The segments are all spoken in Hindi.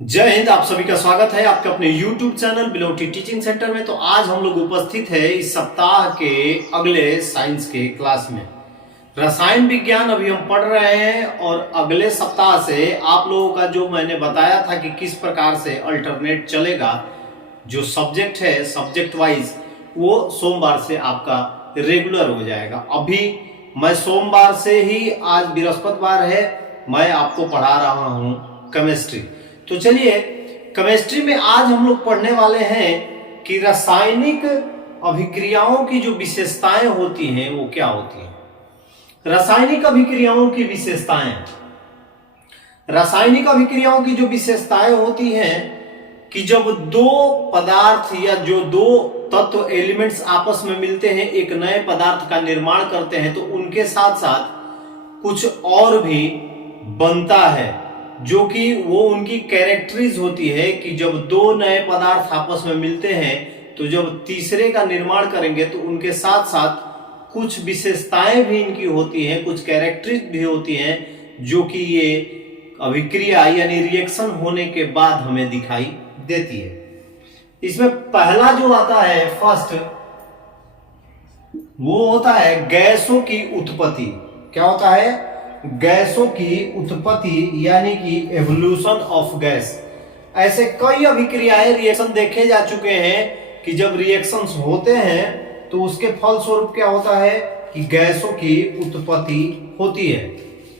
जय हिंद। आप सभी का स्वागत है आपके अपने YouTube चैनल बिलोटी टीचिंग सेंटर में। तो आज हम लोग उपस्थित है इस सप्ताह के अगले साइंस के क्लास में। रसायन विज्ञान अभी हम पढ़ रहे हैं और अगले सप्ताह से आप लोगों का जो मैंने बताया था कि किस प्रकार से अल्टरनेट चलेगा, जो सब्जेक्ट है सब्जेक्ट वाइज, वो सोमवार से आपका रेगुलर हो जाएगा। अभी मैं सोमवार से ही, आज बृहस्पतिवार है, मैं आपको पढ़ा रहा हूं केमिस्ट्री। तो चलिए, केमिस्ट्री में आज हम लोग पढ़ने वाले हैं कि रासायनिक अभिक्रियाओं की जो विशेषताएं होती हैं वो क्या होती हैं। रासायनिक अभिक्रियाओं की विशेषताएं, रासायनिक अभिक्रियाओं की जो विशेषताएं होती हैं कि जब दो पदार्थ या जो दो तत्व एलिमेंट्स आपस में मिलते हैं, एक नए पदार्थ का निर्माण करते हैं, तो उनके साथ साथ कुछ और भी बनता है, जो कि वो उनकी कैरेक्टरीज होती है कि जब दो नए पदार्थ आपस में मिलते हैं तो जब तीसरे का निर्माण करेंगे तो उनके साथ साथ कुछ विशेषताएं भी इनकी होती हैं, कुछ कैरेक्टरीज भी होती हैं, जो कि ये अभिक्रिया यानी रिएक्शन होने के बाद हमें दिखाई देती है। इसमें पहला जो आता है फर्स्ट, वो होता है गैसों की उत्पत्ति। क्या होता है? गैसों की उत्पत्ति यानी कि एवोल्यूशन ऑफ गैस। ऐसे कई अभिक्रियाएं, रिएक्शन देखे जा चुके हैं कि जब रिएक्शंस होते हैं तो उसके फलस्वरूप क्या होता है कि गैसों की उत्पत्ति होती है,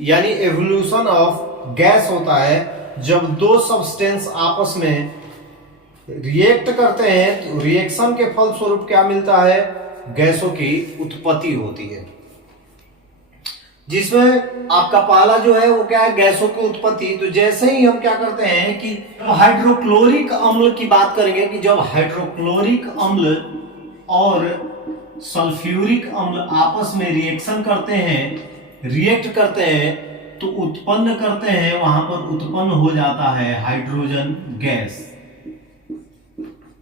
यानी एवोल्यूशन ऑफ गैस होता है। जब दो सब्सटेंस आपस में रिएक्ट करते हैं तो रिएक्शन के फलस्वरूप क्या मिलता है? गैसों की उत्पत्ति होती है, जिसमें आपका पहला जो है वो क्या है? गैसों की उत्पत्ति। तो जैसे ही हम क्या करते हैं कि हाइड्रोक्लोरिक अम्ल की बात करेंगे कि जब हाइड्रोक्लोरिक अम्ल और सल्फ्यूरिक अम्ल आपस में रिएक्शन करते हैं, रिएक्ट करते हैं, तो उत्पन्न करते हैं, वहां पर उत्पन्न हो जाता है हाइड्रोजन गैस।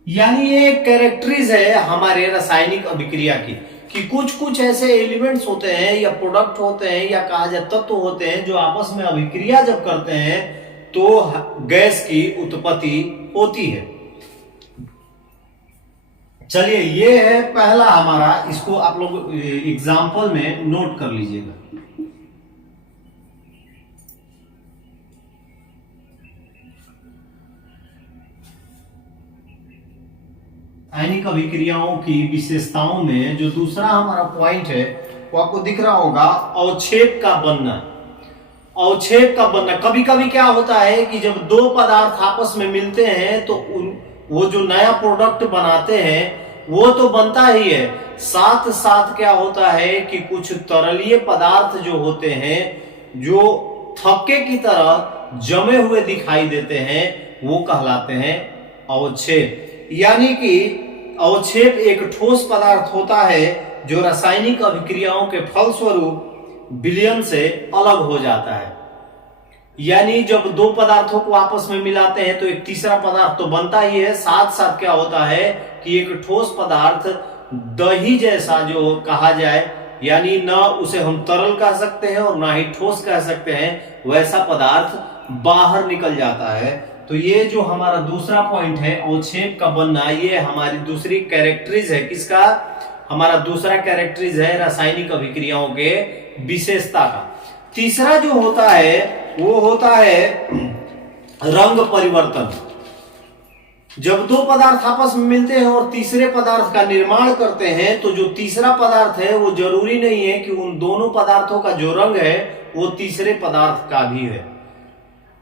यानी ये कैरेक्टरीज है हमारे रासायनिक अभिक्रिया की कि कुछ कुछ ऐसे एलिमेंट्स होते हैं या प्रोडक्ट होते हैं या कहा जाए तत्व होते हैं जो आपस में अभिक्रिया जब करते हैं तो गैस की उत्पत्ति होती है। चलिए, ये है पहला हमारा, इसको आप लोग एग्जाम्पल में नोट कर लीजिएगा। रासायनिक अभिक्रियाओं की विशेषताओं में जो दूसरा हमारा पॉइंट है वो आपको दिख रहा होगा, अवक्षेप का बनना। अवक्षेप का बनना, कभी कभी क्या होता है कि जब दो पदार्थ आपस में मिलते हैं तो वो जो नया प्रोडक्ट बनाते हैं वो तो बनता ही है, साथ साथ क्या होता है कि कुछ तरलीय पदार्थ जो होते हैं, जो थक्के की तरह जमे हुए दिखाई देते हैं, वो कहलाते हैं अवक्षेप। यानी कि अवक्षेप एक ठोस पदार्थ होता है जो रासायनिक अभिक्रियाओं के फलस्वरूप विलयन से अलग हो जाता है। यानी जब दो पदार्थों को आपस में मिलाते हैं तो एक तीसरा पदार्थ तो बनता ही है, साथ साथ क्या होता है कि एक ठोस पदार्थ दही जैसा जो कहा जाए, यानी न उसे हम तरल कह सकते हैं और ना ही ठोस कह सकते हैं, वैसा पदार्थ बाहर निकल जाता है। तो ये जो हमारा दूसरा पॉइंट है अवक्षेप का बनना, ये हमारी दूसरी कैरेक्टरीज है। किसका? हमारा दूसरा कैरेक्टरीज है रासायनिक अभिक्रियाओं के विशेषता का। तीसरा जो होता है वो होता है रंग परिवर्तन। जब दो पदार्थ आपस में मिलते हैं और तीसरे पदार्थ का निर्माण करते हैं तो जो तीसरा पदार्थ है वो जरूरी नहीं है कि उन दोनों पदार्थों का जो रंग है वो तीसरे पदार्थ का भी है।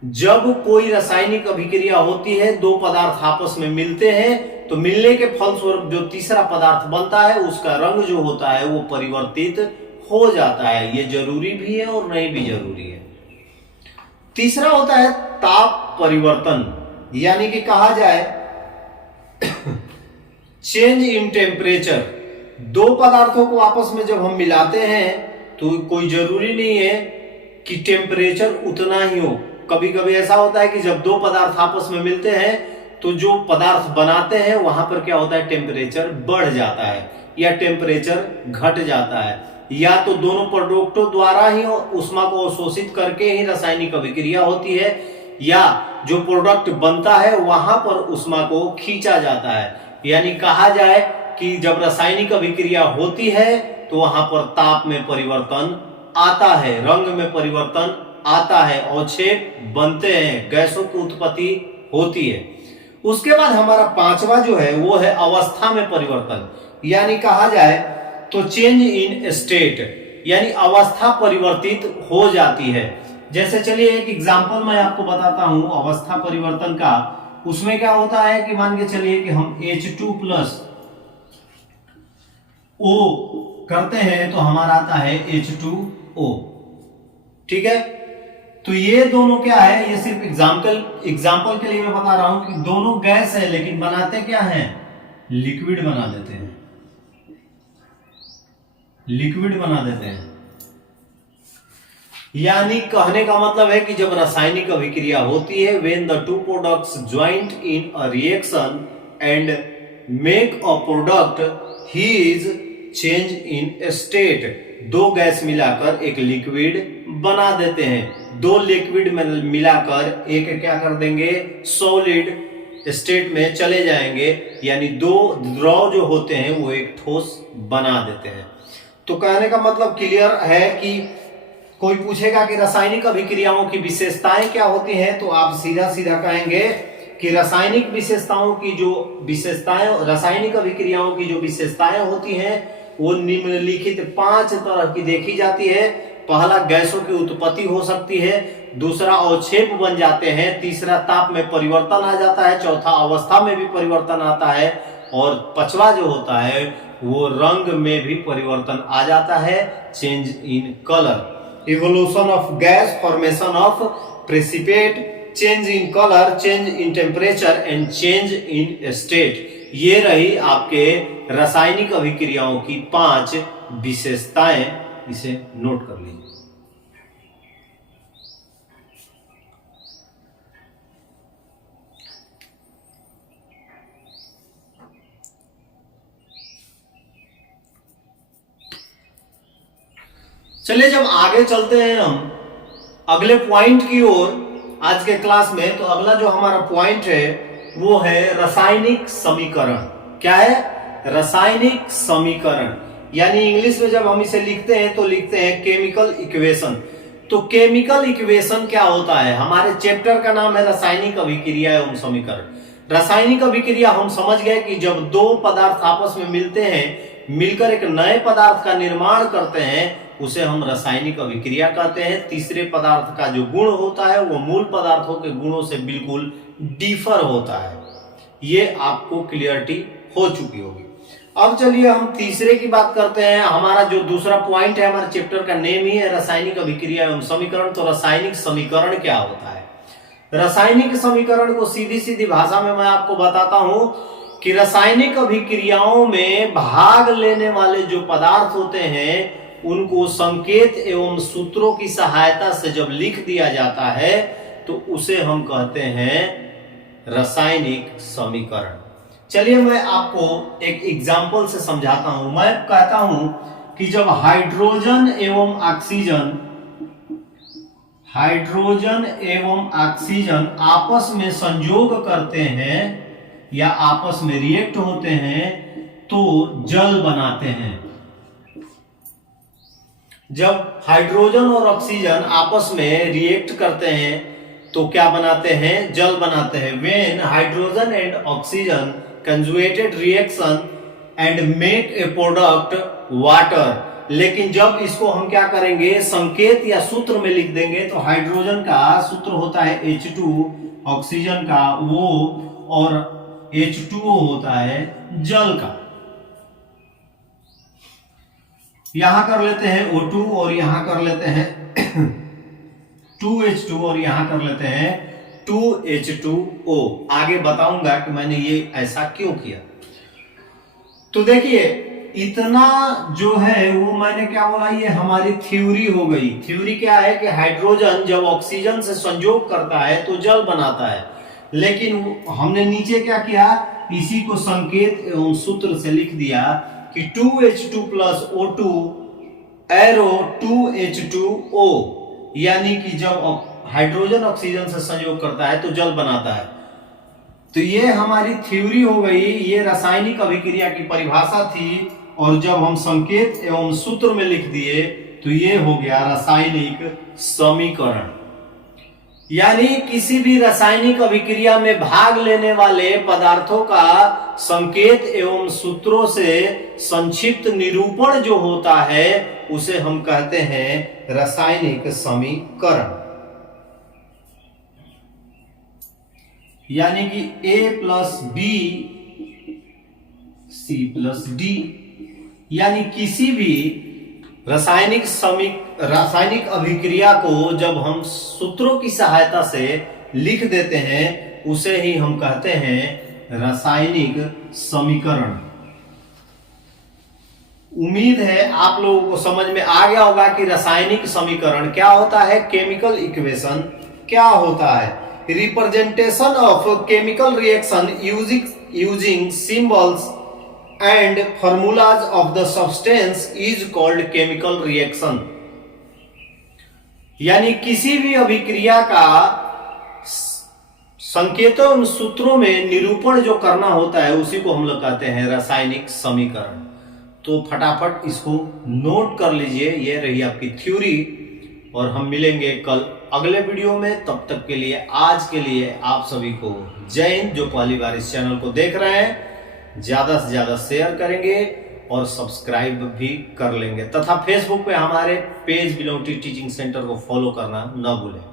जब कोई रासायनिक अभिक्रिया होती है, दो पदार्थ आपस में मिलते हैं, तो मिलने के फलस्वरूप जो तीसरा पदार्थ बनता है उसका रंग जो होता है वो परिवर्तित हो जाता है। ये जरूरी भी है और नहीं भी जरूरी है। तीसरा होता है ताप परिवर्तन, यानी कि कहा जाए चेंज इन टेम्परेचर। दो पदार्थों को आपस में जब हम मिलाते हैं तो कोई जरूरी नहीं है कि टेम्परेचर उतना ही हो। कभी कभी ऐसा होता है कि जब दो पदार्थ आपस में मिलते हैं तो जो पदार्थ बनाते हैं वहां पर क्या होता है, टेम्परेचर बढ़ जाता है या टेम्परेचर घट जाता है, या तो दोनों प्रोडक्टों द्वारा ही ऊष्मा को अवशोषित करके ही रासायनिक अभिक्रिया होती है, या जो प्रोडक्ट बनता है वहां पर उष्मा को खींचा जाता है। यानी कहा जाए कि जब रासायनिक अभिक्रिया होती है तो वहां पर ताप में परिवर्तन आता है, रंग में परिवर्तन आता है, अवक्षेप बनते हैं, गैसों की उत्पत्ति होती है। उसके बाद हमारा पांचवा जो है वो है अवस्था में परिवर्तन, यानी कहा जाए तो चेंज इन स्टेट, यानी अवस्था परिवर्तित हो जाती है। जैसे चलिए एक एग्जांपल मैं आपको बताता हूं अवस्था परिवर्तन का। उसमें क्या होता है कि मान के चलिए कि हम H2 प्लस O करते हैं तो हमारा आता है H2O, ठीक है। तो ये दोनों क्या है, ये सिर्फ एग्जाम्पल के लिए मैं बता रहा हूं कि दोनों गैस है लेकिन बनाते क्या हैं, लिक्विड बना देते हैं, लिक्विड बना देते हैं। यानी कहने का मतलब है कि जब रासायनिक अभिक्रिया होती है, when the two products joint in a reaction and make a product he is change in state, दो गैस मिलाकर एक लिक्विड बना देते हैं। दो लिक्विड में मिलाकर एक क्या कर देंगे, सॉलिड स्टेट में चले जाएंगे, यानी दो द्रव जो होते हैं वो एक ठोस बना देते हैं। तो कहने का मतलब क्लियर है कि कोई पूछेगा कि रासायनिक अभिक्रियाओं की विशेषताएं क्या होती हैं, तो आप सीधा सीधा कहेंगे कि रासायनिक विशेषताओं की जो विशेषताएं, रासायनिक अभिक्रियाओं की जो विशेषताएं होती हैं वो निम्नलिखित 5 तरह की देखी जाती है। पहला, गैसों की उत्पत्ति हो सकती है। दूसरा, अवक्षेप बन जाते हैं। तीसरा, ताप में परिवर्तन आ जाता है। चौथा, अवस्था में भी परिवर्तन आता है। और पांचवा जो होता है वो रंग में भी परिवर्तन आ जाता है, change in colour. Evolution of gas, formation of precipitate, change in colour, change in temperature and change in state. ये रही आपके रासायनिक अभिक्रियाओं की 5 विशेषताएं, इसे नोट कर लीजिए। चलिए जब आगे चलते हैं हम अगले पॉइंट की ओर आज के क्लास में, तो अगला जो हमारा पॉइंट है वो है रासायनिक समीकरण। क्या है, रासायनिक समीकरण, यानी इंग्लिश में जब हम इसे लिखते हैं तो लिखते हैं केमिकल इक्वेशन। तो केमिकल इक्वेशन क्या होता है, हमारे चैप्टर का नाम है रासायनिक अभिक्रिया एवं समीकरण। रासायनिक अभिक्रिया हम समझ गए कि जब दो पदार्थ आपस में मिलते हैं, मिलकर एक नए पदार्थ का निर्माण करते हैं, उसे हम रासायनिक अभिक्रिया कहते हैं। तीसरे पदार्थ का जो गुण होता है वो मूल पदार्थों के गुणों से बिल्कुल डिफर होता है। ये आपको क्लियरिटी हो चुकी होगी। अब चलिए हम तीसरे की बात करते हैं। हमारा जो दूसरा पॉइंट है, हमारे चैप्टर का नेम ही है रासायनिक अभिक्रिया एवं समीकरण। तो रासायनिक समीकरण क्या होता है? रासायनिक समीकरण को सीधी सीधी भाषा में मैं आपको बताता हूं कि रासायनिक अभिक्रियाओं में भाग लेने वाले जो पदार्थ होते हैं उनको संकेत एवं सूत्रों की सहायता से जब लिख दिया जाता है तो उसे हम कहते हैं रासायनिक समीकरण। चलिए मैं आपको एक एग्जांपल से समझाता हूं। मैं कहता हूं कि जब हाइड्रोजन एवं ऑक्सीजन आपस में संयोग करते हैं या आपस में रिएक्ट होते हैं तो जल बनाते हैं। जब हाइड्रोजन और ऑक्सीजन आपस में रिएक्ट करते हैं तो क्या बनाते हैं? जल बनाते हैं। When hydrogen and oxygen conjugated reaction and make a product water. लेकिन जब इसको हम क्या करेंगे, संकेत या सूत्र में लिख देंगे, तो हाइड्रोजन का सूत्र होता है H2, ऑक्सीजन का O और H2O होता है जल का। यहां कर लेते हैं O2 और यहां कर लेते हैं 2H2 और यहां कर लेते हैं 2H2O। आगे बताऊंगा कि मैंने ये ऐसा क्यों किया। तो देखिए इतना जो है वो मैंने क्या बोला, ये हमारी थ्योरी हो गई। थ्योरी क्या है कि हाइड्रोजन जब ऑक्सीजन से संयोग करता है तो जल बनाता है, लेकिन हमने नीचे क्या किया, इसी को संकेत एवं सूत्र से लिख दिया कि 2H2 plus O2 arrow 2H2O, यानी कि जब हाइड्रोजन ऑक्सीजन से संयोग करता है तो जल बनाता है। तो ये हमारी थ्योरी हो गई, ये रासायनिक अभिक्रिया की परिभाषा थी, और जब हम संकेत एवं सूत्र में लिख दिए तो ये हो गया रासायनिक समीकरण। यानी किसी भी रासायनिक अभिक्रिया में भाग लेने वाले पदार्थों का संकेत एवं सूत्रों से संक्षिप्त निरूपण जो होता है उसे हम कहते हैं रासायनिक समीकरण। यानी कि A+B C+D, यानी किसी भी रासायनिक अभिक्रिया को जब हम सूत्रों की सहायता से लिख देते हैं उसे ही हम कहते हैं रासायनिक समीकरण। उम्मीद है आप लोगों को समझ में आ गया होगा कि रासायनिक समीकरण क्या होता है, केमिकल इक्वेशन क्या होता है। Representation of chemical reaction using symbols and formulas of the substance is called chemical reaction। यानी किसी भी अभिक्रिया का संकेतों और सूत्रों में निरूपण जो करना होता है उसी को हम लोग कहते हैं रासायनिक समीकरण। तो फटाफट इसको नोट कर लीजिए, ये रही आपकी थ्योरी, और हम मिलेंगे कल अगले वीडियो में। तब तक के लिए आज के लिए आप सभी को जय हिंद। जो पहली बार इस चैनल को देख रहे हैं ज्यादा से ज्यादा शेयर करेंगे और सब्सक्राइब भी कर लेंगे, तथा फेसबुक पे हमारे page belong to teaching centre को फॉलो करना न भूलें।